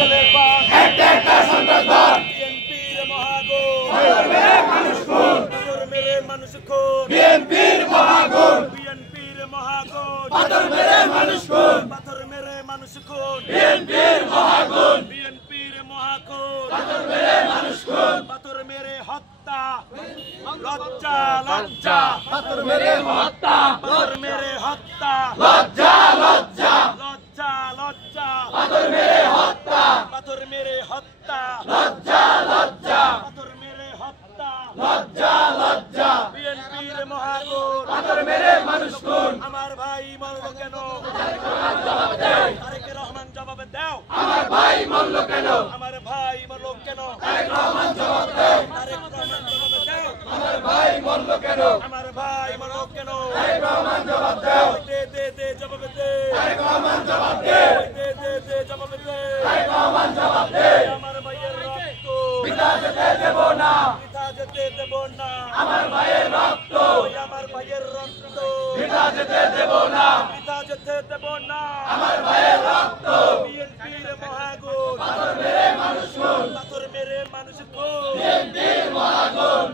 ছেলের বাপ একটা সন্ত্রাসবাদ বিএনপির মহাগুণ পাথর মেরে মানুষ খুন বিএনপির মহাগুণ বিএনপির মহাগুণ পাথর মেরে মানুষ খুন পাথর মেরে মানুষ খুন বিএনপির মহাগুণ বিএনপির মহাগুণ পাথর মেরে মানুষ খুন পাথর মেরে হত্যা লজ্জা লজ্জা পাথর মেরে হত্যা পাথর মেরে হত্যা লজ্জা লজ্জা লজ্জা লজ্জা পাথর মেরে হত্যা পাথর মেরে হত্যা লজ্জা লজ্জা পাথর মেরে হত্যা লজ্জা লজ্জা বিএনপির মহাগুণ পাথর মেরে মানুষ খুন আমার ভাই মরল কেন তারেক রহমান জবাব দাও আমার ভাই মরল কেন আমার ভাই মরল কেন তারেক রহমান জবাব দাও তারেক রহমান জবাব দাও আমার ভাই মরল কেন আমার ভাই মরল কেন তারেক রহমান জবাব দাও দে দে দে জবাব দে তারেক রহমান জবাব দে দে দে দে জবাব দে তারেক রহমান জবাব দে আমার ভাইয়ের রক্ত পিতা যেতে দেব না পিতা যেতে দেব না আমার ভাইয়ের রক্ত ওই আমার ভাইয়ের রক্ত পিতা যেতে দেব না পিতা যেতে দেব না আমার ভাইয়ের রক্ত বিএনপির মহাগুণ পাথর মেরে মানুষ খুন পাথর মেরে মানুষ খুন বিএনপির মহাগুণ